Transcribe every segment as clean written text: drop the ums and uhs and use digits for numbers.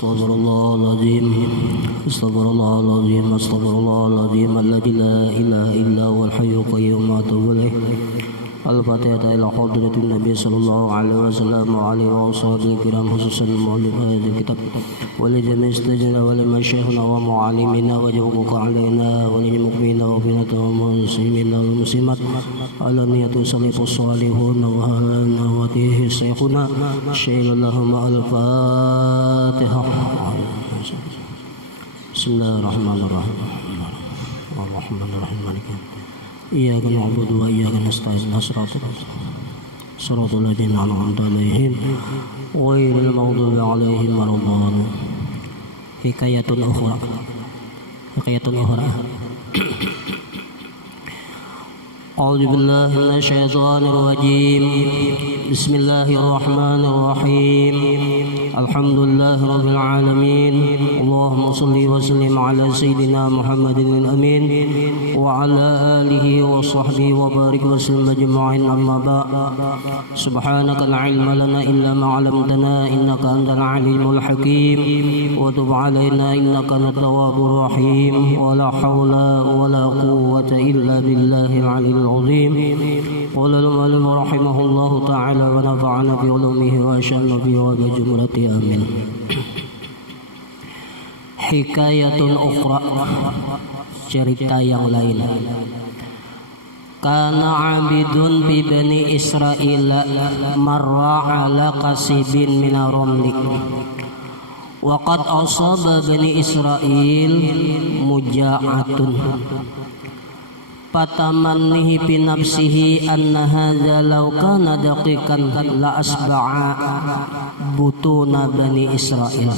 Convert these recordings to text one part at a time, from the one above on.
أستغفر الله العظيم أستغفر الله العظيم أستغفر الله العظيم الذي لا إله إلا هو الحي القيوم وأتوب إليه. الفاتحة إلى حضرة النبي صلى الله عليه وسلم وعلى وصحبه الكرام خصوصا مؤلف هذا الكتاب ولجميع استاذنا ولمشايخنا ومعلمينا وجوبك علينا وللمؤمنين وبنات والمسلمين والمسلمات على نية صليب الصالحون وهنوته شيخنا شيخ اللهم الفاتحة. بسم الله الرحمن الرحيم الرحمن الرحيم مالك إياك نعبد وإياك نستعين صراط الذين أنعمت عليهم غير المغضوب عليهم ولا الضالين. حكاية أخرى أعوذ بالله من الشيطان الرجيم. بسم الله الرحمن الرحيم. الحمد لله رب العالمين. اللهم صل وسلم على سيدنا محمد الأمين وعلى آله وصحبه وبارك وسلم أجمعين. أما بعد سبحانك لا علم لنا إلا ما علمتنا إنك أنت العليم الحكيم وتب علينا إنك أنت التواب الرحيم. ولا حول ولا قوة إلا بالله العلي العظيم. قال المؤلف رحمه الله تعالى ونفعنا بعلومه وأشرنا به وبجملة آمين. Hikayatun ukhra, cerita yang lain. Kana abidun bi bani Israila marra ala qasibin min ar-ramli wa qad asaba bani Israil muja'atun fatamannihi bi nafsihi anna hadza law kana daqiqan la asba'a butuna bani Israil.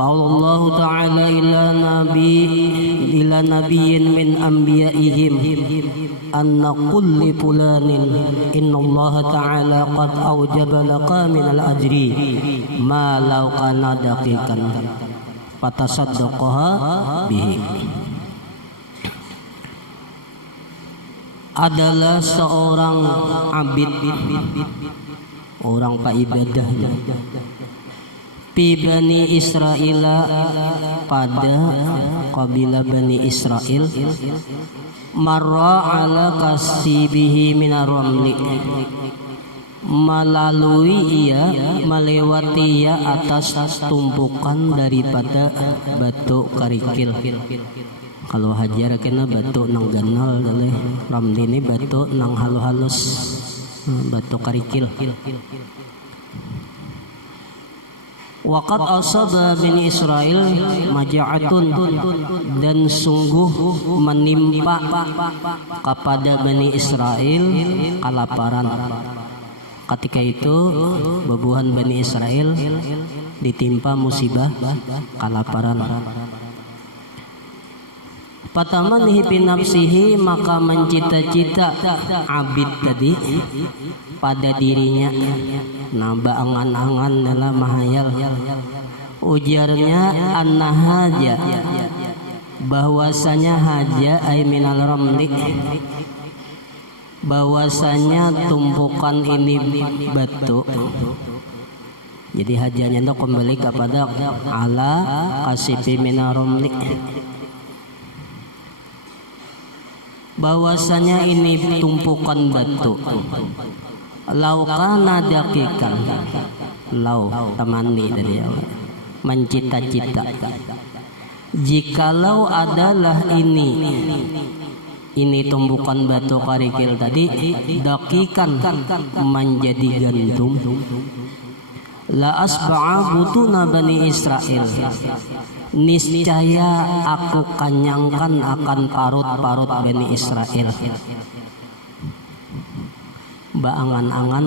Allah Ta'ala ila nabiyyin min anbiya'ihim anna kulli fulanin inna Allah Ta'ala qad awjaba laka min al-ajri ma law kana daqiqan fatasaddaqaha bihi. Adalah seorang abid, orang paibadah Bani Israel, pada kabilah Bani Israel, marra ala kasibihi minar ramli, melalui ia, melewati ia atas tumpukan daripada batu karikil. Kalau hajar kena batu nang ganal daleh, ramli ini batu nang halus-halus, batu karikil. Waqad asaba bani Israil maja'atun, dan sungguh menimpa kepada Bani Israel kelaparan. Ketika itu bebuhan Bani Israel ditimpa musibah kelaparan. Fatamanihi bi nafsihi, maka mencita-cita abid tadi pada dirinya. Nah, angan-angan dalam mahayal. Ujarnya anna haja, bahwasanya haja ay minal ramli, bahwasanya tumpukan ini batu. Jadi hajanya itu kembali kepada ala kasibi minal ramli, bahwasanya ini tumpukan batu. Lau kana daqiqan, lau temani dari Allah, mencita-cita, jikalau adalah ini tumpukan batu karikil tadi daqiqan, menjadi gandum, la asba'a butuna bani Israel, niscaya aku kanyangkan akan parut-parut Bani Israel. Baangan-angan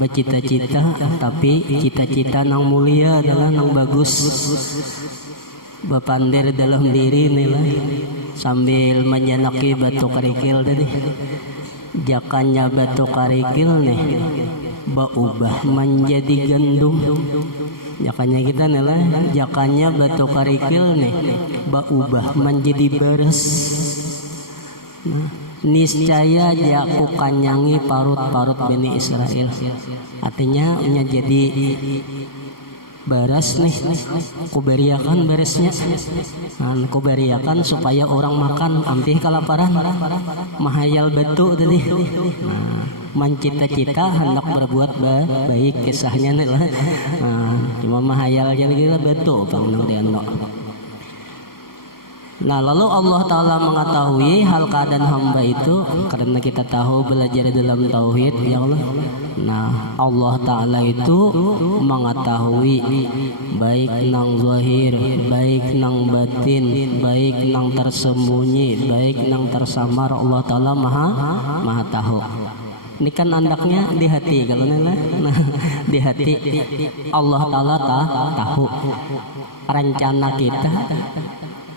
bercita-cita, tapi cita-cita nang mulia adalah nang bagus. Bapandir dalam diri nila sambil menyanaki batu karikil tadi. Jakannya batu karikil nih berubah menjadi gandum. Jakannya kita nila, jakannya batu karikil nih berubah menjadi beras. Niscaya aku kanyangi parut-parut Bani Israel. Artinya jadi beres nih, kuberiakan beresnya, kuberiakan supaya orang makan, ampih kelaparan, mahayal betu tadi. Mencita-cita hendak berbuat baik kisahnya nih lah. Cuma mahayalnya kita betu bang nang. Nah lalu Allah Ta'ala mengetahui hal keadaan hamba itu karena kita tahu belajar dalam tauhid ya Allah. Nah Allah Ta'ala itu mengetahui baik nang zahir, baik nang batin, baik nang tersembunyi, baik nang tersamar. Allah Ta'ala maha tahu. Ini kan andaknya di hati kalau nana, nah di hati Allah Ta'ala tahu rencana kita,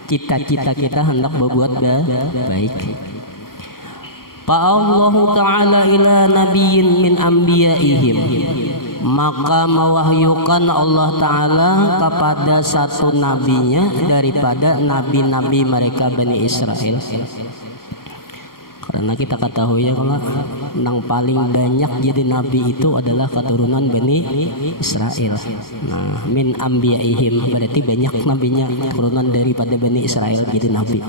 cita-cita kita hendak berbuat baik. Fa'allahu ta'ala ila nabiyyin min anbiya'ihim, maka mewahyukan Allah Ta'ala kepada satu nabinya daripada nabi-nabi mereka Bani Israel. Karena kita ketahui ya kalau yang paling banyak jadi nabi itu adalah keturunan Bani Israel. Nah, min anbiya'ihim berarti banyak nabinya keturunan daripada Bani Israel jadi nabi.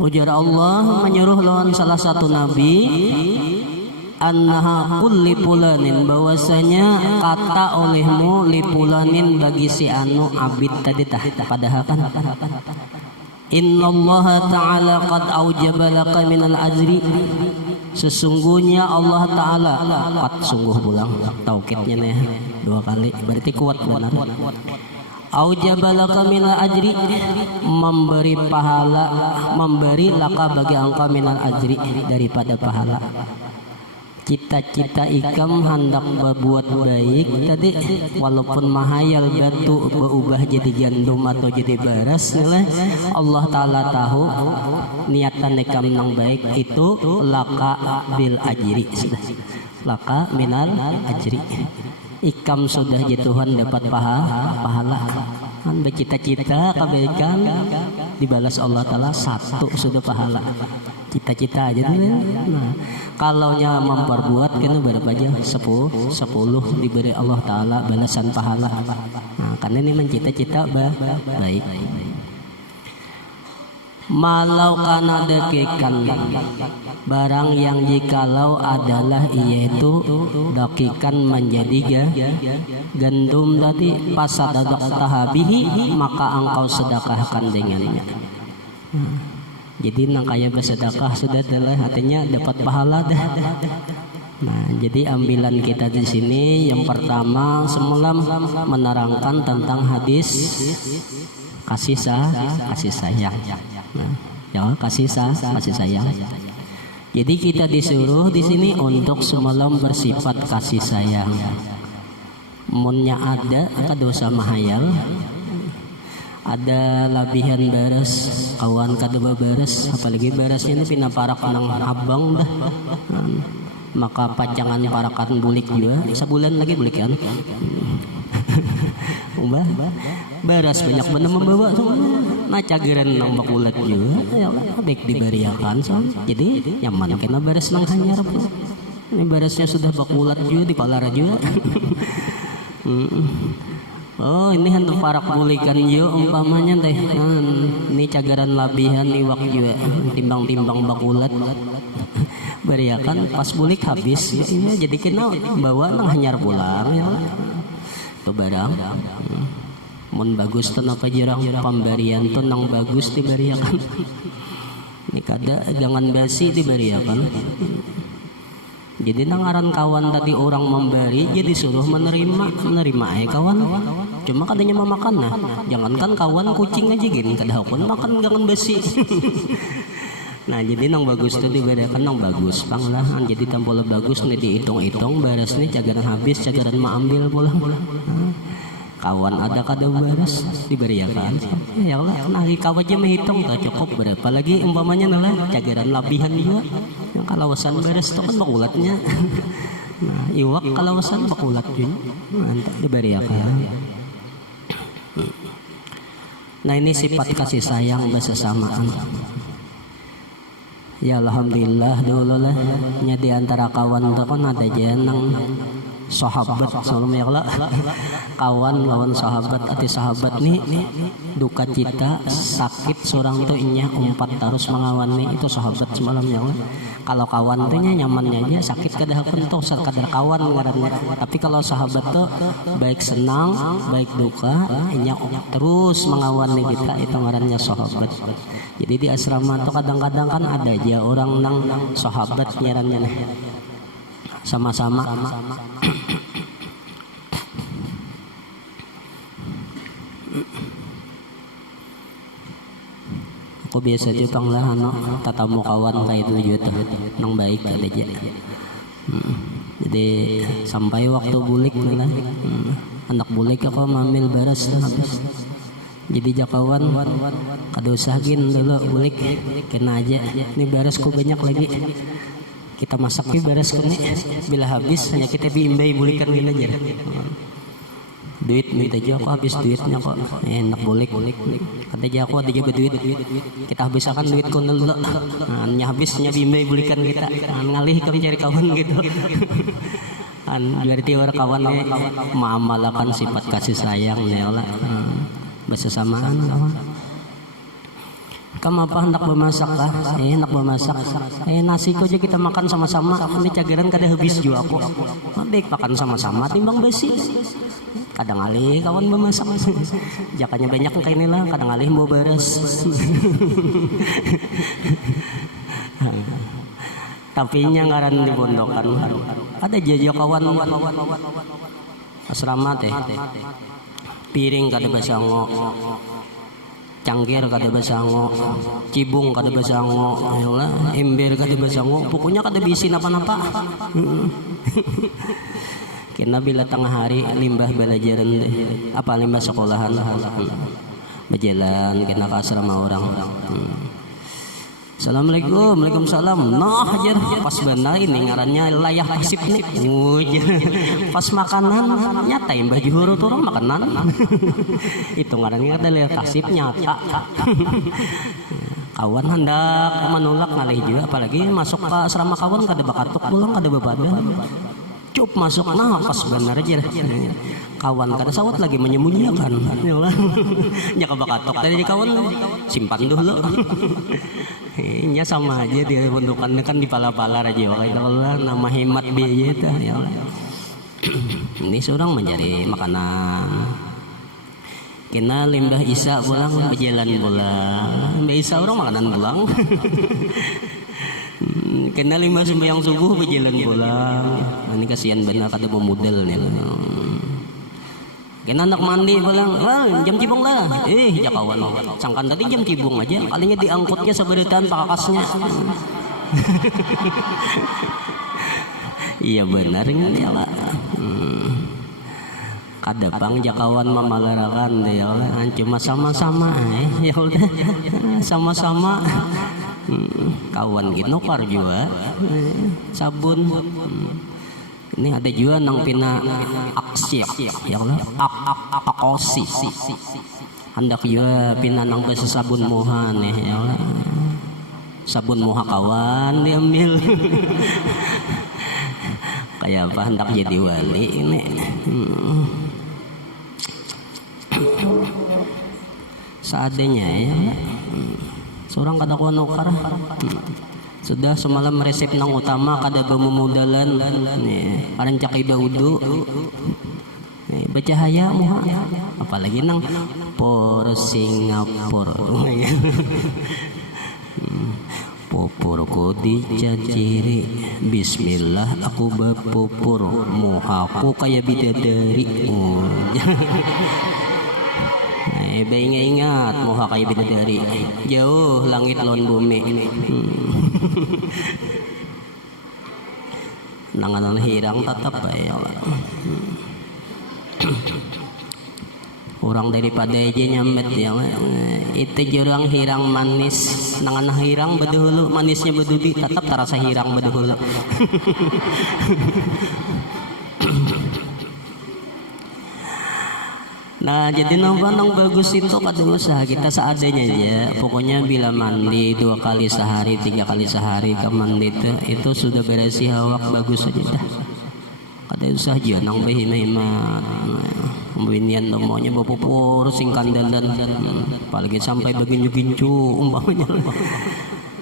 Ujar Allah menyuruh lawan salah satu nabi annaha kulli pulanin, bahwasanya kata olehmu li pulanin bagi si anu abid tadi tah padahal kan innallaha ta'ala qad aujaba laka minal ajri, sesungguhnya Allah Ta'ala qad sungguh pulang taukidnya nih dua kali berarti kuat benar. Aujaba laka minal ajri, memberi pahala, memberi laka bagi engkau minal ajri daripada pahala. Cita-cita ikam hendak berbuat baik tadi walaupun mahayal batu berubah jadi gandum atau jadi beras nilai Allah Ta'ala tahu niatan ikam yang baik itu laka bil ajri, laka minal ajri, ikam sudah jatuhan dapat pahala. Bercita-cita kebaikan dibalas Allah Ta'ala satu sudah pahala. Cita-cita aja tuh. Nah, kalaunya memperbuat kan berapa aja 10 diberi Allah Ta'ala balasan pahala. Nah, karena ini mencita-cita baik. Malau kana dakikan, barang yang jikalau adalah yaitu dakikan menjadi gandum tadi pasadadak tahabihi, maka engkau sedekahkan dengannya. Jadi nang kaya bersedekah sudah adalah artinya dapat pahala dah. Nah, jadi ambilan kita di sini yang pertama semalam menerangkan tentang hadis kasih sayang. Nah, ya kasih sayang. Jadi kita disuruh di sini untuk semalam bersifat kasih sayang. Munnya ada dosa mahayal, ada labihan beres, kawan kadeba beres, apalagi beresnya ini pina parak nang abang dah. Maka pacangan parakan bulik juga, sebulan lagi bulik kan. Ubah beres banyak bener membawa semuanya. Nah cageran nang bakulat juga, ya baik diberiakan so. Jadi nyaman kena beres nang hanyar pun. Ini beresnya sudah bakulat juga di palara juga. Oh ini hendak parak bulikan yo umpamanya teh. Ini cagaran labihan iwak juga timbang-timbang bakulat. Beriakan pas bulik habis ya, jadi kena bawa nang hanyar pulang ya. Itu barang. Mun bagus tuh apa jirang pemberian tuh nang bagus diberiakan. Ini kada jangan basi diberiakan. Jadi nangaran kawan tadi orang memberi jadi suruh menerima kawan. Cuma kadanya memakan nah. Jangankan kawan kucing aja gini kada pun makan jangan basi. Nah jadi nang bagus tuh diberiakan nang bagus panglahan. Jadi tampil bagus nih dihitung-hitung beres nih cagaran habis cagaran ma ambil pulang. Kawan ada kada beres diberiakan. Ya Allah, nah kawan aja menghitung tak cukup berapa lagi umpamanya nolak cagaran labihan juga. Yang kalawasan beres itu kan bakulatnya. Nah iwak kalawasan bakulat juga. Mantap diberiakan. Nah ini sifat kasih sayang bersamaan. Ya alhamdulillah dulu lah nya di antara kawan itu kan ada jenang sahabat sallallahu kawan lawan sahabat ati sahabat nih duka cita sakit seorang tuh inya umpat terus mengawan nih itu sahabat semalam ya Allah. Kalau kawan tuh nyamannya aja sakit kadang tuh sekadar kawan ngarannya. Tapi kalau sahabat tuh baik senang baik duka inya terus mengawan nih kita itu ngarannya sahabat. Jadi di asrama tuh kadang-kadang kan ada aja orang nang sahabat ngarannya nih sama-sama aku biasa aja panglahan tatamu kawan kayak itu juga nang baik ada aja. Jadi sampai waktu bulik lah anak bulik aku mamil beres habis jadi jakawan kadosagin dulu bulik kena aja ini beres ku banyak lagi kita masak beres ku nih bila habis hanya kita biimbai bulikan gini aja duit minta aja aku habis duitnya kok enak bulik kata aja aku ada juga duit kita habiskan duit ku dulu hanya habisnya biimbai bulikan kita ngalih kami cari kawan gitu berarti orang kawannya mengamalkan sifat kasih sayang ya Allah bersamaan kamu apa hendak bermasak lah enak bermasak nasi kok aja kita makan sama-sama ini cageran kada habis juga aku baik makan sama-sama timbang besi kadang alih kawan bermasak jakanya banyak kayak inilah kadang alih mau beres tapi nya ngaran di bondokan ada jaja kawan asrama teh piring kada basango cangkir kada basango cibung kada basango ember kada basango pokoknya kada bisi napa-napa kena bila tengah hari limbah belajaran deh apa limbah sekolahan berjalan kena ke asrama orang Assalamualaikum, waalaikumsalam. Noh aja pas benar ini ngarannya layak kasip nih. Pas makanan nyata yang baju huruf orang makanan. Itu ngarannya ada layak kasip nyata. Kawan hendak menolak ngalih juga, apalagi masuk ke asrama kawan kada bakatuk pulang kada bebadan. Cup masuk nah pas benar aja kawan kada sawat lagi menyembunyikan nya kabakatok tadi kawan simpan dulu nya sama aja dia bentukannya kan di pala-pala aja kayak Allah nama hemat biaya itu ya Allah. Ini seorang mencari makanan kena limbah Isa pulang berjalan pulang limbah Isa orang makanan pulang kena lima sembahyang subuh berjalan pulang ini kasihan benar kata pemodel nih kena anak mandi pulang jam cibung lah ya kawan sangkan tadi jam cibung aja kalinya diangkutnya seberitaan pakakasnya iya benar ya lah kada pang jakawan mamalarakan deh ya Allah cuma sama-sama ya udah sama-sama kawan gitu par juga sabun ini ada juga nang pina aksi ya Allah akosi hendak juga pina nang basa sabun moha nih ya Allah sabun moha kawan diambil kayak apa hendak jadi wali ini seadanya ya seorang kada kuat nukar sudah semalam resep nang utama kada bememudalan karena cakai daudu bercahaya muha apalagi nang por Singapura popor ko dicaciri bismillah aku bapopor muhaku kayak bidadari ingat moha kayak bidadari jauh langit lawan bumi nanganan hirang tetap ya Allah orang daripada aja nyamet ya itu jurang hirang manis nangan hirang bedahulu manisnya bedudi tetap terasa hirang bedahulu nah jadi nang bagus itu kada usah kita seadanya aja pokoknya bila mandi 2 kali sehari 3 kali sehari ke mandi itu sudah bersih awak bagus aja dah kada usah aja nang behimat pembinian domonya bopopor sing kandalan apalagi sampai beginju-ginju umpamanya.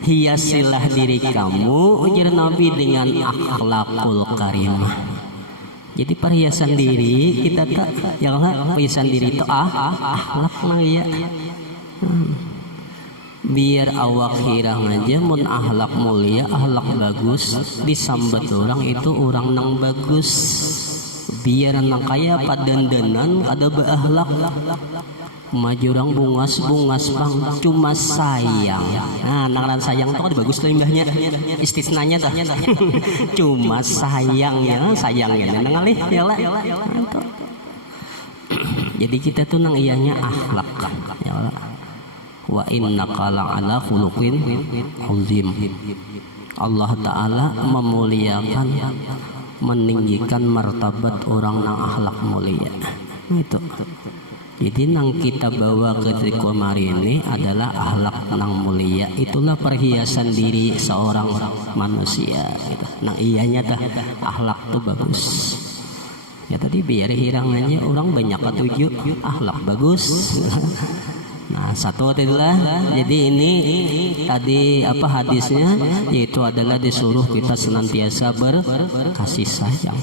Hiasilah diri kamu ujar Nabi dengan akhlakul karimah. Jadi perhiasan diri kita tak janganlah perhiasan diri itu akhlak mah ya. Biar awak hirang aja mun ahlak mulia ahlak bagus disambat orang itu orang nang bagus. Biar nang kaya padandanan kada beakhlak maju orang bungas bang cuma sayang. Nah nang sayang itu kan bagus tuh imbahnya istisnanya dah cuma sayangnya nang alih ya lah. Jadi kita tuh nang iyanya akhlak ya lah. Wa innaka la'ala khuluqin azim. Allah Ta'ala memuliakan meninggikan martabat orang nang akhlak mulia itu. Jadi nang kita bawa ke kemari ini adalah akhlak nang mulia. Itulah perhiasan diri seorang manusia gitu. Nang iyanya dah akhlak tuh bagus ya. Tadi biar hirangannya orang banyak ketujuh akhlak bagus. Nah satu adalah jadi ini tadi apa hadisnya yaitu adalah disuruh kita senantiasa berkasih sayang.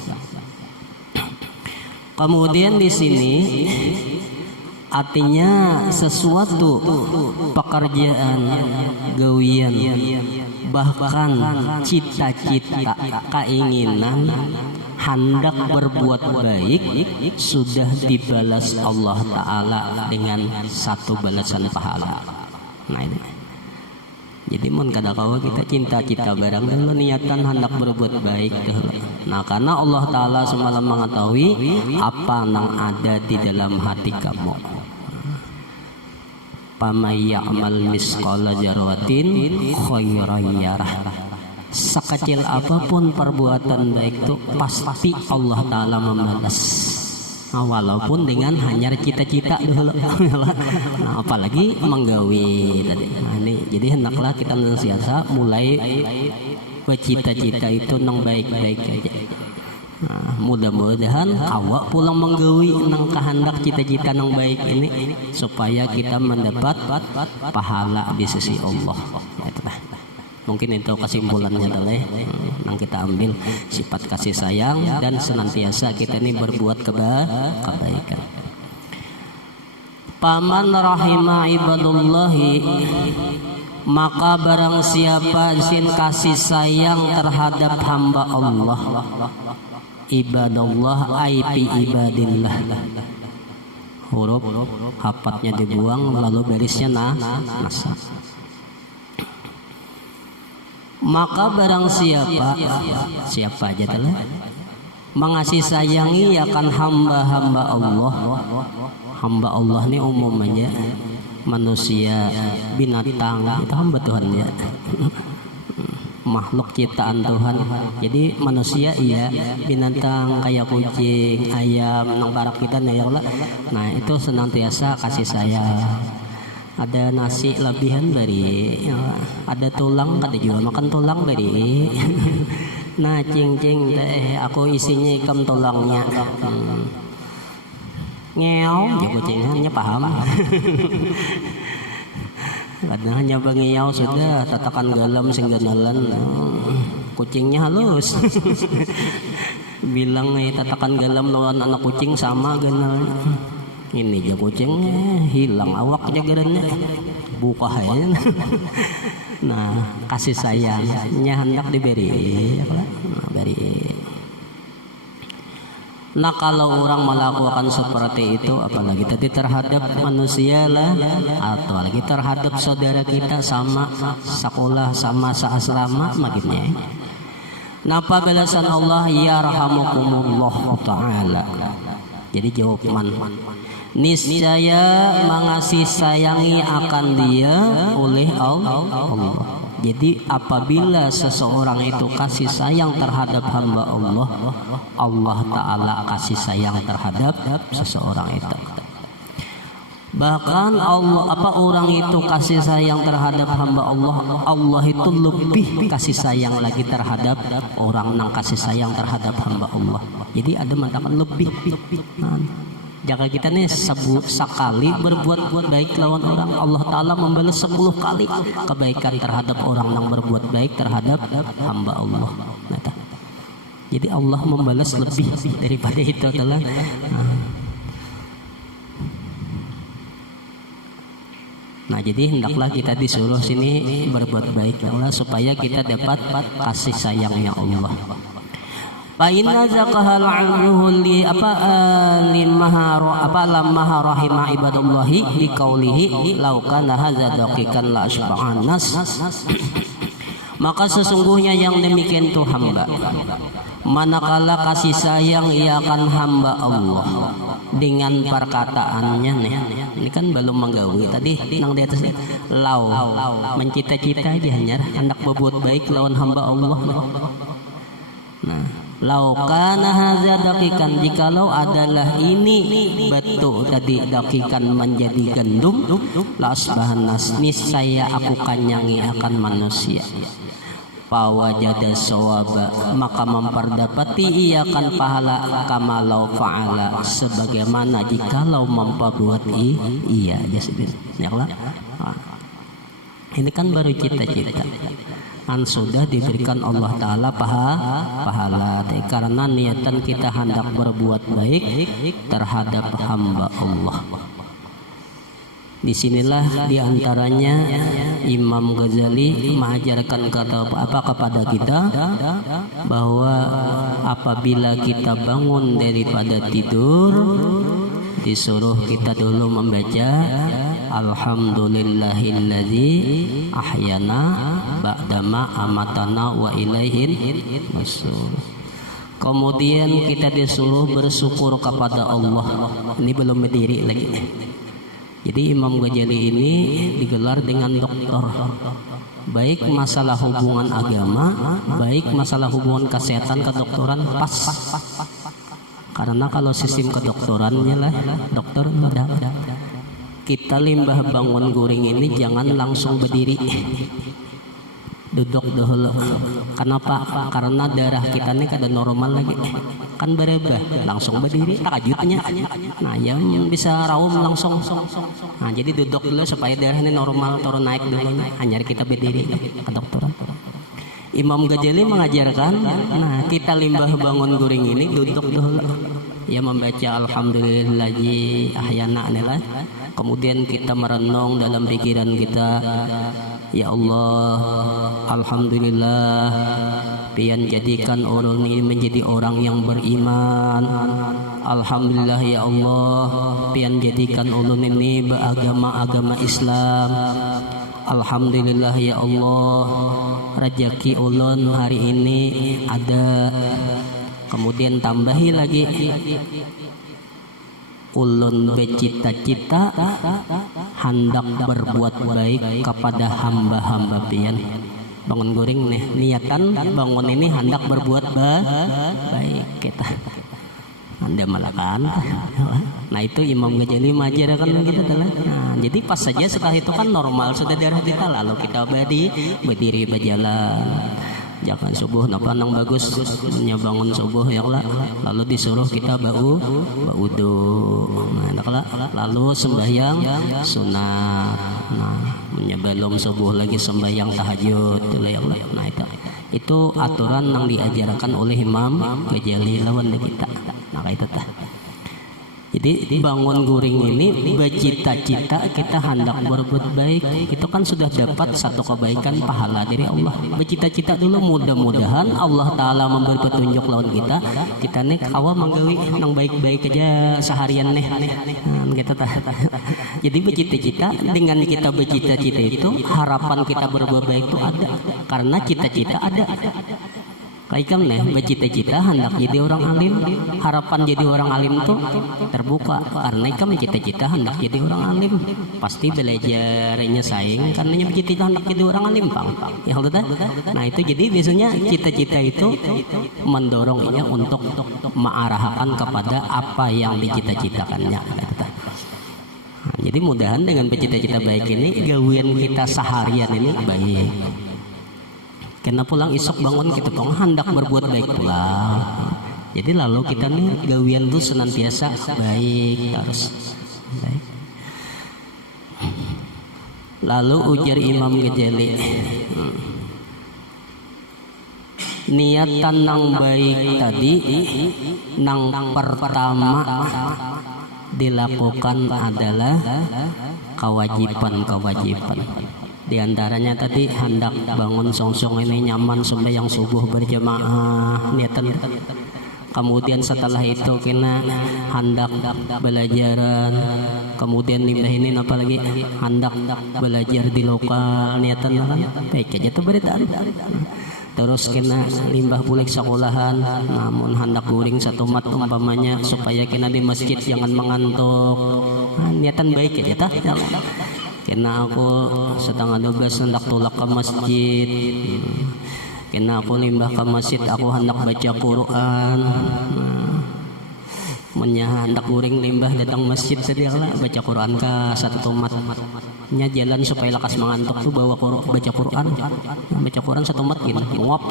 Kemudian di sini artinya sesuatu pekerjaan gawian bahkan cita-cita keinginan hendak berbuat baik sudah dibalas Allah Ta'ala dengan satu balasan pahala. Nah ini jadi mun kada kawa kita cinta-cita barang dulu niatan hendak berbuat baik dulu. Nah karena Allah Ta'ala semalam mengetahui apa yang ada di dalam hati kamu. Pamay ya'mal misqala dzarratin khairan yarah. Sekecil apapun perbuatan baik itu pasti Allah Ta'ala membalas. Nah, walaupun dengan hanya cita-cita dulu. Nah, apalagi menggawi tadi. Nah, ini jadi hendaklah kita senantiasa mulai bercita-cita itu nang baik-baik aja. Nah, mudah-mudahan awak pulang menggawi nang kehendak cita-cita nang baik ini supaya kita mendapat pahala di sisi Allah. Mungkin itu kesimpulannya adalah yang kita ambil sifat kasih sayang dan senantiasa kita ini berbuat kebaikan. Paman rahimah ibadullahi, maka barang siapa sin kasih sayang terhadap hamba Allah, ibadallah aipi ibadillah, huruf hapatnya dibuang lalu barisnya nasa. Maka barang siapa aja telah mengasih sayangi akan hamba-hamba Allah. Hamba Allah ini umumnya manusia, binatang itu hamba Tuhan ya. Makhluk ciptaan Tuhan. Jadi manusia iya, binatang kayak kucing, ayam, nang barak kita ya Allah. Nah itu senantiasa kasih sayang. Ada nasi lebihan beri, ada tulang kada juga makan tulang beri. Nah cing teh aku isinya ikam tulangnya. Ngeo, ya kucingnya paham. Kadang hanya bangiyau sudah tatakan galam sing ganalan. Kucingnya halus. Bilang tatakan galam lawan anak kucing sama ganal. Ini aja kucingnya hilang awaknya garannya buka aja. Nah kasih sayangnya hendak diberi. Nah kalau orang melakukan seperti itu apalagi tadi terhadap manusia lah atau lagi terhadap saudara kita sama sekolah sama seasrama makinnya. Napa balasan Allah yarhamukumullah ta'ala. Jadi jawaban niscaya mengasih sayangi akan dia oleh Allah. Jadi apabila seseorang itu kasih sayang terhadap hamba Allah, Allah Ta'ala kasih sayang terhadap seseorang itu. Bahkan orang itu kasih sayang terhadap hamba Allah, Allah itu lebih kasih sayang lagi terhadap orang yang kasih sayang terhadap hamba Allah. Jadi ada mengatakan lebih. Jika kita nih sekali berbuat baik lawan orang, Allah Ta'ala membalas 10 kali kebaikan terhadap orang yang berbuat baik terhadap hamba Allah. Jadi Allah membalas lebih daripada itu adalah. Nah, jadi hendaklah kita disuruh sini berbuat baik ya Allah supaya kita dapat kasih sayangnya Allah. Fa inna zakahal amruhu li lamma rahima ibadullahi bi qaulihi law kana hadza daqiqan la asba'an nas. Maka sesungguhnya yang demikian itu hamba manakala kasih sayang ia akan hamba Allah dengan perkataannya nih. Ini kan belum menggawi tadi nang di atas lau mencita-cita aja hanya hendak berbuat baik lawan hamba Allah. Nah, lau kana hadza daqiqan, jikalau adalah ini betul tadi daqiqan menjadi gandum, la asbahan nas, niscaya aku kanyangi akan manusia. Fawajada sawaba, maka memperdapati ia akan pahala kamalau fa'ala, sebagaimana jikalau memperbuat iya ya Allah. Ini kan baru cita-cita kan sudah diberikan Allah Ta'ala pahala karena niatan kita hendak berbuat baik terhadap hamba Allah. Disinilah diantaranya Imam Ghazali mengajarkan kepada kita bahwa apabila kita bangun daripada tidur disuruh kita dulu membaca Alhamdulillahilladzi ahyana ba'dama amatana wa ilaihin nusyur. Kemudian kita disuruh bersyukur kepada Allah. Ini belum berdiri lagi. Jadi Imam Ghazali ini digelar dengan doktor, baik masalah hubungan agama, baik masalah hubungan kesehatan, kedokteran pas. Karena kalau sistem kedokterannya lah, dokter udah. Kita limbah bangun guring ini jangan langsung berdiri, duduk dahulu. Kenapa? Karena darah kita ini kada normal lagi, kan berubah, langsung berdiri takajutnya. Nah, yang bisa raum langsung. Nah, jadi duduk dulu supaya darah ini normal, turun naik dulu. Hanya kita berdiri ke dokteran. Imam Ghazali mengajarkan, nah kita limbah bangun guring ini duduk dulu. Ya membaca Alhamdulillahilladzi ahyana inilah. Kemudian kita merenung dalam pikiran kita, ya Allah, Alhamdulillah, pian jadikan orang ini menjadi orang yang beriman. Alhamdulillah ya Allah, pian jadikan ulun ini beragama Islam. Alhamdulillah ya Allah, rezeki ulun hari ini ada. Kemudian tambahi lagi, ulun bercita-cita hendak berbuat baik kepada hamba-hamba pian. Bangun guring nih, niatan bangun ini hendak berbuat baik kita. Anda malakan. Nah itu Imam Ghazali mengajarkan kita adalah. Nah, jadi pas saja sekali itu kan normal sudah darah kita, lalu kita berdiri berjalan. Jangan subuh napa nang bagus bangun subuh ya Allah, lalu disuruh kita wudu. Nah, lalu sembahyang sunat. Nah, belum subuh lagi sembahyang tahajud ya Allah. Nah, itu aturan yang diajarkan oleh Imam Ghazali lawan kita. Nah, itu tah. Jadi bangun guring ini bercita-cita kita hendak berbuat baik, itu kan sudah dapat satu kebaikan pahala dari Allah. Bercita-cita dulu, mudah-mudahan Allah Ta'ala memberi petunjuk lawan kita nih kawa menggawi yang baik-baik aja seharian nih kita jadi bercita-cita, dengan kita bercita-cita itu harapan kita berbuat baik itu ada, karena cita-cita ada. Kaikam nih bercita-cita hendak jadi orang alim, harapan jadi orang alim tuh terbuka karena ikam cita-cita hendak jadi orang alim, pasti belajarnya saing karena bercita-cita hendak jadi orang alim pang ya betul. Nah itu jadi biasanya cita-cita itu mendorongnya untuk mengarahkan kepada apa yang dicita-citakannya. Jadi mudahan dengan bercita-cita baik ini gawian kita seharian ini baik. Karena pulang isok bangun kita tong hendak berbuat baik pulang. Jadi lalu kita nih gawian tuh senantiasa baik terus. Baik. Lalu ujar Imam Ghazali, niatan nang baik tadi nang pertama dilakukan adalah kewajiban. Di antaranya tadi hendak bangun songsong ini nyaman sembahyang subuh berjamaah niatan. Kemudian setelah itu kena hendak belajaran. Kemudian ini apalagi hendak belajar di lokal niatan baik aja tuh berita. Terus kena limbah bulik sekolahan, namun hendak guring satu mat umpamanya supaya kena di masjid jangan mengantuk. Nah, niatan baik aja tah. Kena aku setengah 12 hendak tulak ke masjid. Kena aku limbah ke masjid, aku hendak baca Quran. Menya hendak guring limbah datang masjid sedialah baca Quran ke satu mat. Nya jalan supaya lekas mengantuk tuh bawa baca Quran satu mat gini nguap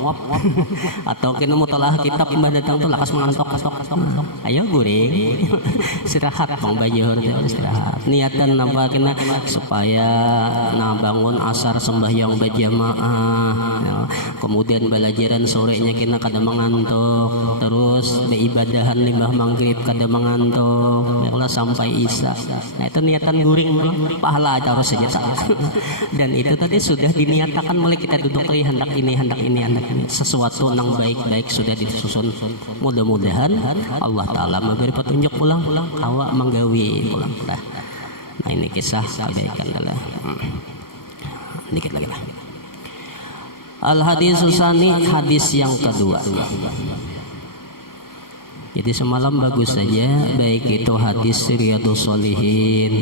atau kena mutalah kitab mbah datang tuh lekas mengantuk ayo guring istirahat bang bajur istirahat niatan napa kena supaya bangun asar sembahyang berjamaah ya. Kemudian belajaran sorenya kena kada mengantuk terus beibadahan limbah maghrib kada mengantuk ya sampai isya. Nah itu niatan guring pahala terus saja. Dan itu tadi sudah diniatakan mulai kita duduk lagi hendak ini sesuatu yang baik-baik sudah disusun. Mudah-mudahan Allah Ta'ala memberi petunjuk pulang awak menggawi pulang. Nah ini kisah kebaikan adalah dikit lagi lah. Al hadis susani hadis yang kedua. Jadi semalam bagus saja, baik itu hadis Riyadhus Shalihin,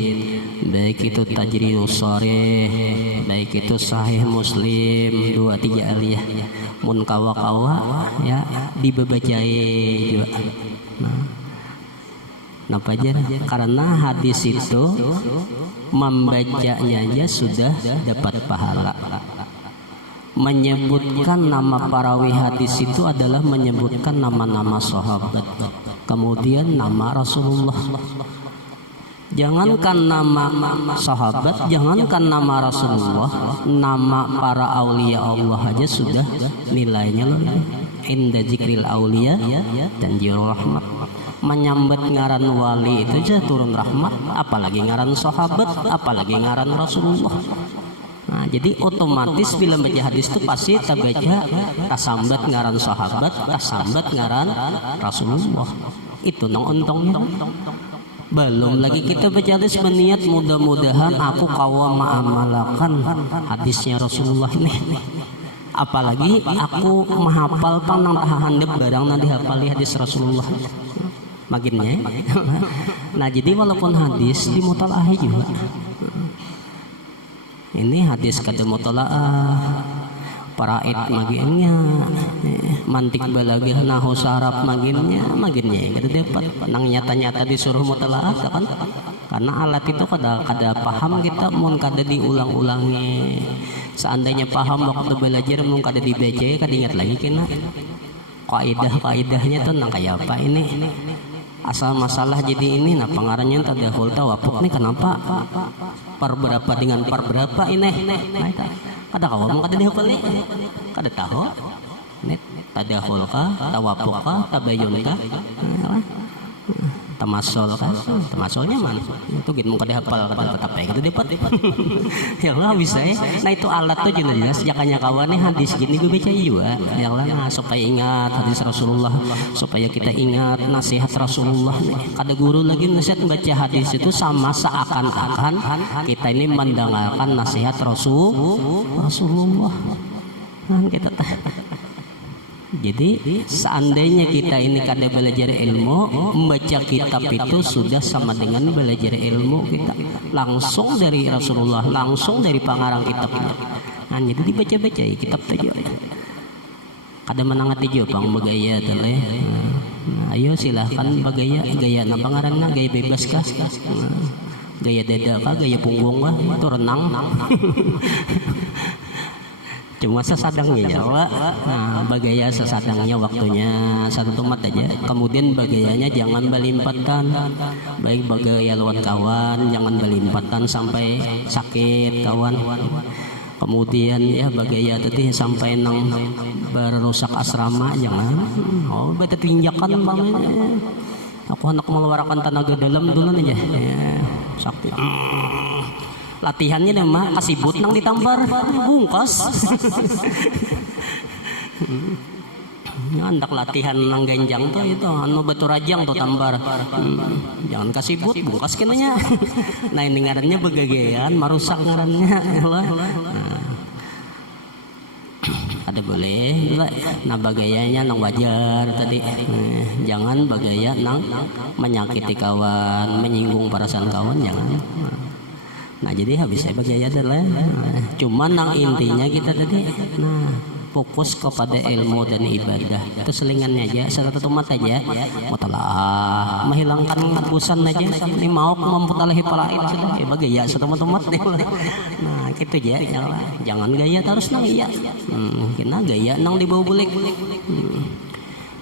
baik itu Tajridus Sharih, baik itu Sahih Muslim 2-3 aliyah, mun kawa-kawa ya dibebacai juga. Napa aja? Karena hadis itu membacanya aja sudah dapat pahala. Menyebutkan nama perawi hadis itu adalah menyebutkan nama-nama sahabat, kemudian nama Rasulullah. Jangankan nama sahabat, jangankan nama Rasulullah, nama para aulia Allah aja sudah nilainya loh. Inda zikril aulia dan jiru rahmat. Menyambut ngaran wali itu aja turun rahmat, apalagi ngaran sahabat, apalagi ngaran Rasulullah. Nah, jadi otomatis bila baca hadis itu pasti kita baca kasambat ngaran sahabat, kasambat ngaran Rasulullah. Itu nong untungnya. Belum lagi kita baca hadis berniat mudah-mudahan aku kawa ma'amalakan hadisnya Rasulullah ini. Apalagi aku menghafal panang tahandep barang nanti hafali hadis Rasulullah. Makinnya. Nah, jadi walaupun hadis di mutalaah juga. Ini hadis kada mutalaah, paraid maginnya, mantik balagih nahu saraf maginnya kada dapat. Nang nyata-nyata disuruh mutalaah kan? Karena alat itu kada paham kita mun kada diulang-ulangi. Seandainya paham waktu belajar mun kada dibaca kada ingat lagi kena. Kaidah-kaidahnya tuh nang kayak apa ini? Asal masalah jadi ini, nah pengarangnya tadahul tawafuk nih kenapa per berapa dengan per berapa ini? Kada kau mau kada dihafal nih, kada tahu. Net tadahul kah, tawafuk kah, tabayun kah, tamasol kah, tamasolnya mana? Itu gitu mau kada hafal kada apa itu dapat. Ya Allah bisa ya. Nah itu alat tuh jelas jakanya kawan nih hadis gini gue baca juga. Ya Allah nah, supaya ingat hadis Rasulullah, supaya kita ingat nasihat Rasulullah. Kada guru lagi nasihat baca hadis itu sama seakan-akan kita ini mendengarkan nasihat Rasulullah. Nah kita jadi seandainya kita ini kada belajar ilmu, membaca kitab itu sudah sama dengan belajar ilmu kita langsung dari Rasulullah, langsung dari pengarang kitab ini. Nah, jadi dibaca-baca kitab saja. Kada menangati jo pang bagaya tele. Nah, ayo silahkan bagaya gaya na pangaranna gaya bebas kah? Gaya dada kah, gaya punggung kah, itu renang. Cuma sesadangnya ya, Pak. Nah, bagaya sesadangnya waktunya satu tomat aja. Kemudian bagayanya jangan balimpatan. Baik bagaya lawan kawan, jangan balimpatan sampai sakit kawan. Kemudian ya bagaya tadi sampai nang berusak asrama jangan. Oh, beta tinjakan pamannya. Aku hendak mengeluarkan tenaga dalam dulu aja. Ya, sakti. Latihannya nih mah kasibut nang ditampar bungkas. Andak latihan nang ganjang tuh itu anu batu rajang tuh tampar. Jangan kasibut bungkas kenanya. Nah ini ngarannya begagayan marusak ngarannya. Ada boleh. Nah bagayanya nang wajar tadi. Jangan bagaya nang menyakiti kawan, menyinggung perasaan kawan jangan. Nah jadi habisnya bagaya adalah cuman yang intinya kita tadi fokus kepada ilmu dan ibadah itu selingannya aja satu tomat aja mutalaah menghilangkan bosan aja ini mau memputalahi palain sudah ya bagaya satu tomat deh. Nah gitu aja jangan gaya terus nang iya kena gaya nang dibawa bulik.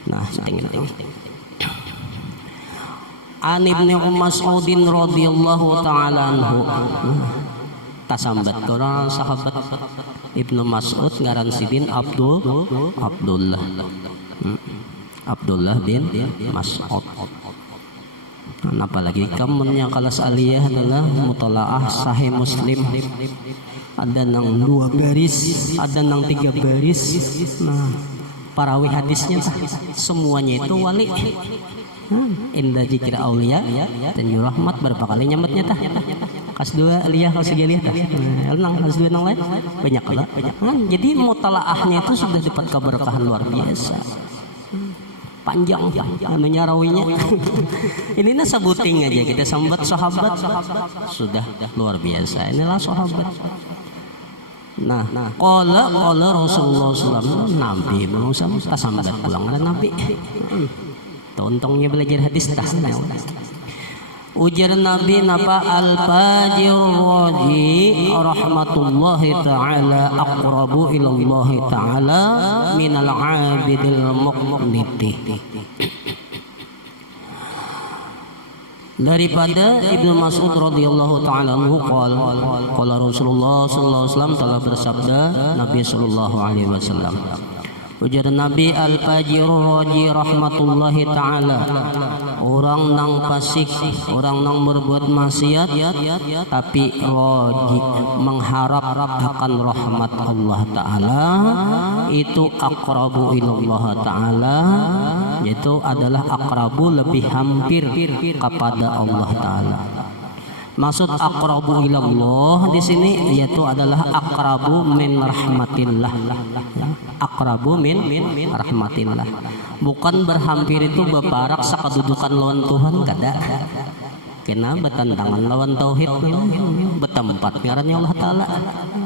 Nah setinggi An Ibnu Mas'udin radhiyallahu ta'ala anhu tasambat orang sahabat Ibnu Mas'ud ngaran sidin Abdullah bin Mas'ud. Apalagi kamu yang kelas aliyah adalah mutalaah sahih Muslim ada nang 2 baris ada nang 3 baris. Nah parawi hadisnya semuanya itu wali. Indah jikir aulia dan rahmat berapa kali nyametnya tah kas 2 aliyah kas 3 aliyah tah nang kas 2 nang lain banyak lah jadi mutalaahnya itu sudah dapat keberkahan luar biasa panjang anu nyarawinya. Ini nah sebuting aja kita sambat sahabat sudah luar biasa inilah sahabat. Nah qala Rasulullah sallallahu alaihi wasallam nabi berusaha tasambat pulang ada nabi. Tontongnya belajar hadis tas. Ujar Nabi napa al-fajir raji rahmatullahi ta'ala aqrabu ilallahi ta'ala minal abidil muqniti. Daripada Ibnu Mas'ud radhiyallahu taala anhu qala Rasulullah sallallahu alaihi wasallam telah bersabda Nabi sallallahu alaihi wasallam ujar Nabi al-fajir raji rahmatullahi ta'ala orang nang fasik orang nang berbuat maksiat tapi raji mengharap akan rahmat Allah ta'ala itu aqrabu ilallah ta'ala itu adalah aqrabu lebih hampir kepada Allah ta'ala. Maksud aqrabu ilallah di sini yaitu adalah aqrabu min rahmatillah. Aqrabu min rahmatillah. Bukan berhampir itu bebarak sakadudukan lawan Tuhan kada. Kena betantangan lawan tauhid betempat ngarannya Allah taala.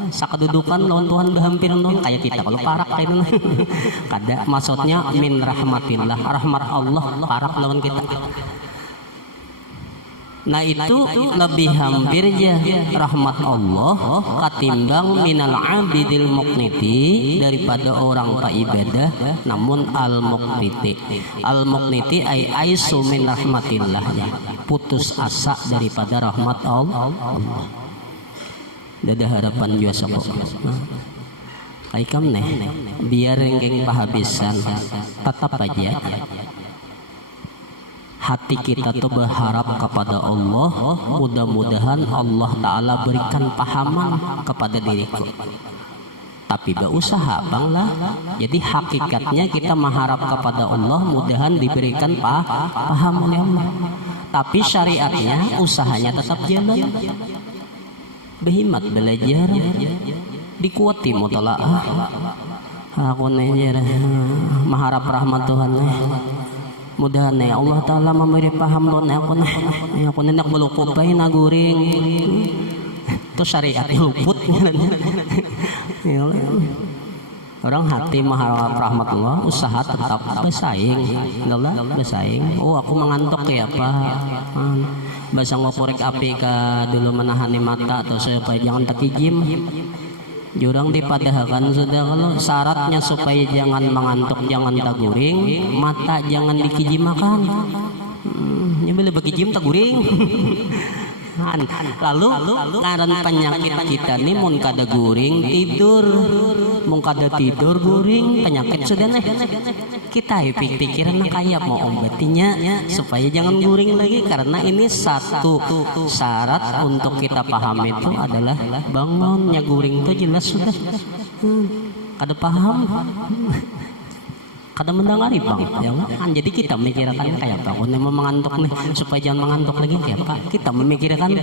Sakadudukan lawan Tuhan berhampir non kayak kita kalau parak kayak gitu. Kada maksudnya min rahmatillah. Rahmat Allah parak lawan kita. Nah itu lebih hampir ya rahmat Allah katimbang minal abidil muqniti daripada orang pak ibadah namun al muqniti ay aisu min rahmatillah putus asa daripada rahmat Allah. Dada harapan biasa kok. Kaikam nih biar rengking pahabisan tetap aja hati kita tuh berharap kepada Allah, mudah-mudahan Allah Ta'ala berikan pahaman kepada diriku. Tapi berusaha banglah. Jadi hakikatnya kita mengharap kepada Allah, mudahan diberikan paham oleh Allah. Tapi syariatnya usahanya tetap jalan. Berhimat belajar, dikuati mutalaah. Aku nanya mengharap rahmat Tuhan mudahan ya Allah Ta'ala memberi paham don aku nenek melukupay naguring itu syariatnya luput. Orang hati mengharap rahmat Allah usaha tetap bersaing. Oh aku mengantuk ya Pak basa ngokorek api ka dulu menahani mata atau supaya jangan takijim. Jurang dipadahakan sudah kalau syaratnya supaya jangan mengantuk, jangan taguring, mata jangan dikijimakan. Ini boleh bakijim taguring. Lalu ngaran penyakit kita nih mun kada guring tidur, mun kada tidur guring penyakit sudah nih. Kita pikiran kayak mau obatinya supaya jangan guring lagi, karena ini satu syarat untuk kita paham itu adalah bangunnya guring itu jelas sudah. Kada paham. Kada mendengari bang, ya kan? Jadi kita memikirkan kayak apa? Kalau mau mengantuk nih, supaya jangan mengantuk lagi kayak apa? Kita memikirkan,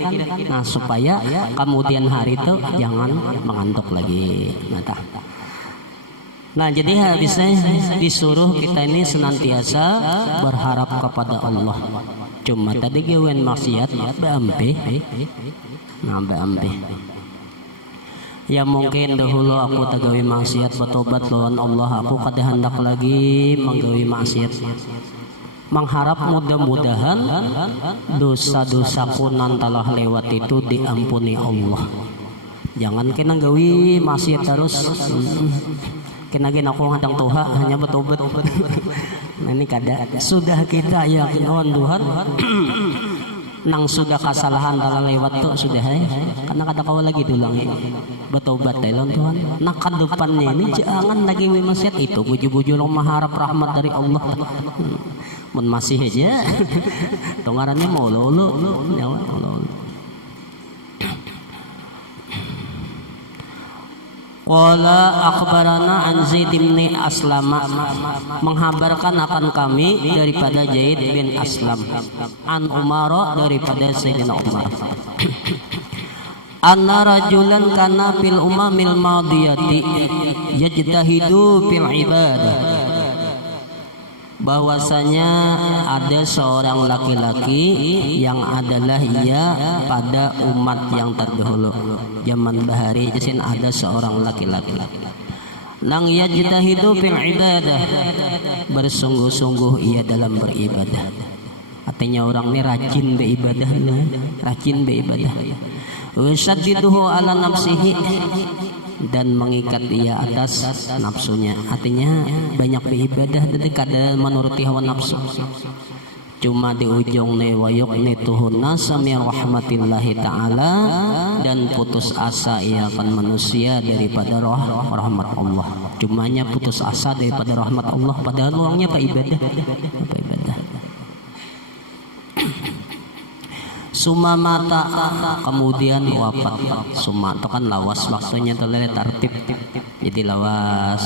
nah supaya kemudian hari itu jangan mengantuk lagi. Nah jadi habisnya disuruh kita ini senantiasa berharap kepada Allah. Cuma tadi gawen maksiat, beampe, nah beampe. Ya mungkin dahulu aku tagawi maksiat bertobat lawan Allah, aku kada hendak lagi menggawi maksiat. Mengharap mudah-mudahan dosa-dosaku nan telah lewat itu diampuni Allah. Jangan kena gawi maksiat terus. Kena aku hadang Tuhan hanya bertobat. Nah, ini kada. Sudah kita yakin lawan Tuhan. Nang sudah kesalahan telah lewat tuh sudah karena kada kau lagi dulang bertobat lawan Tuhan. Nah ke depannya ini jangan lagi maksiat itu, buju-buju lo mengharap rahmat dari Allah. Mun masih aja tonggarannya mau lo Qala akhbarana an Zaid bin Aslam, menghabarkan akan kami daripada Zaid bin Aslam, an Umar daripada Sayyidina Umar. Anna rajulan kana fil umamil madiyati yajtahidu fil ibadah. Bahwasanya ada seorang laki-laki yang adalah ia pada umat yang terdahulu. Zaman bahari jasin ada seorang laki-laki nang yajtahidu fil ibadah, bersungguh-sungguh ia dalam beribadah. Artinya orang ini rajin beribadah, rajin beribadah. Wasaddiduhu ala nafsihi, dan mengikat ia atas nafsunya. Artinya banyak beribadah dan kada menuruti hawa nafsu. Cuma di ujung wayuk nituhun nasa min rahmatillahi ta'ala, dan putus asa ia akan manusia daripada rahmat Allah. Cumanya putus asa daripada rahmat Allah, padahal orangnya apa ibadah. Suma mata, kemudian wafat. Suma itu kan lawas waktunya terlalu tertib, jadi lawas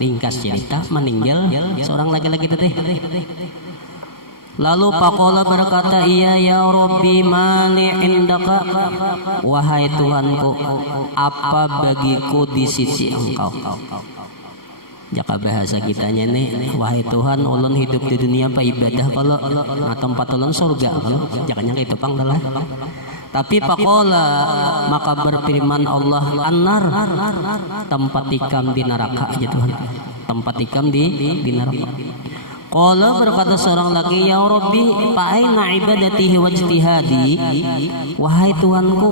ringkas cerita meninggal seorang laki-laki tadi. Lalu Pakola berkata, iya ya Rabbi mali indaka, wahai Tuhanku, apa bagiku di sisi Engkau. Jaka bahasa kitanya nih, wahai Tuhan, ulun hidup di dunia apa ibadah kalau nah tempat ulun surga kalau jakanya kayak itu panggalah. Tapi Pakola, maka berfirman Allah, anar, tempat ikam di neraka aja Tuhan, tempat ikam di neraka. Qala berkata seorang lagi, ya Rabbi fa'aina ibadatihi wajtihadi, wahai Tuhanku,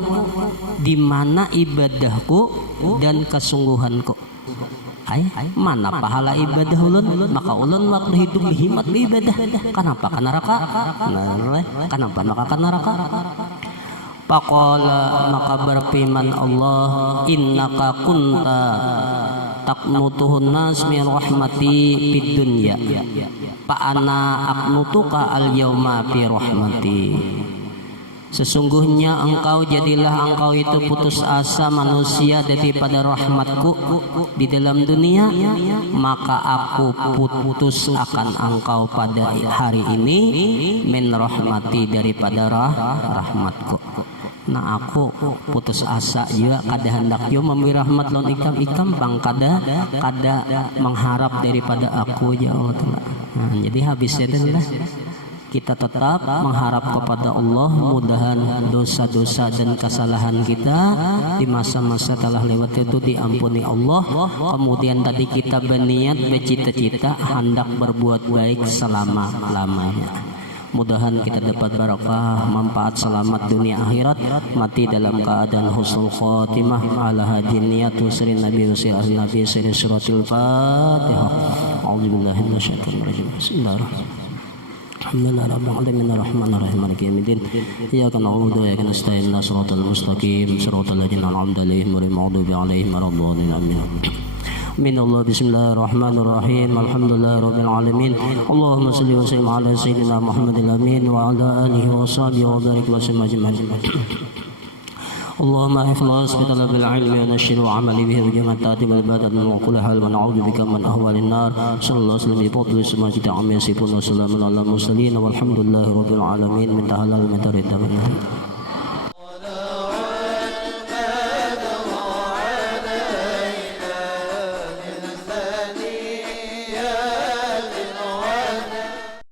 di mana ibadahku dan kesungguhanku. Mana pahala ibadah ulun? Maka ulun waktu hidup berhimat beribadah. Kenapa ke neraka? Kenapa maka ke neraka? Faqala, maka berfirman Allah, innaka kunta taqnutuhun nas min rahmati fid dunya fa ana aqnutuka al yauma fi rahmati. Sesungguhnya engkau jadilah engkau itu putus asa manusia daripada rahmatku di dalam dunia, maka aku putus akan engkau pada hari ini min rahmati daripada rahmatku. Nah aku putus asa juga kada hendak yo memberi rahmat lawan ikam bang kada mengharap daripada aku ya Allah. Nah, jadi habisnya adalah kita tetap mengharap kepada Allah, mudahan dosa-dosa dan kesalahan kita di masa-masa telah lewat itu diampuni Allah. Kemudian tadi kita berniat bercita-cita hendak berbuat baik selama-lamanya. Mudahan kita dapat barakah, manfaat, selamat dunia akhirat, mati dalam keadaan husnul khatimah ala hadin niyat usri nabi usri ahli nabi usri suratul fatihah. A'udzubillahi minasyaitonir rajim. Bismillahirrahmanirrahim. Alhamdulillah rabbil alamin arrahmanir rahim maliki yaumiddin. Iyyaka na'budu wa iyyaka nasta'in shiratal mustaqim shiratal ladzina an'amta 'alaihim ghairil maghdubi 'alaihim waladdallin. Amin. من الله بسم الله الرحمن الرحيم الحمد لله رب العالمين اللهم صل وسلم على سيدنا محمد الأمين وعلى آله وصحبه وبارك وسلم أجمعين اللهم إخلاص بطلب العلم ونشر وعمل به وجمع التأتي والعبادة من كل حال ونعوذ بك من أهوال النار صلى الله عليه وسلم بفضل السماء عما يصفون وسلام على المرسلين والحمد لله رب العالمين من تهلل من تريد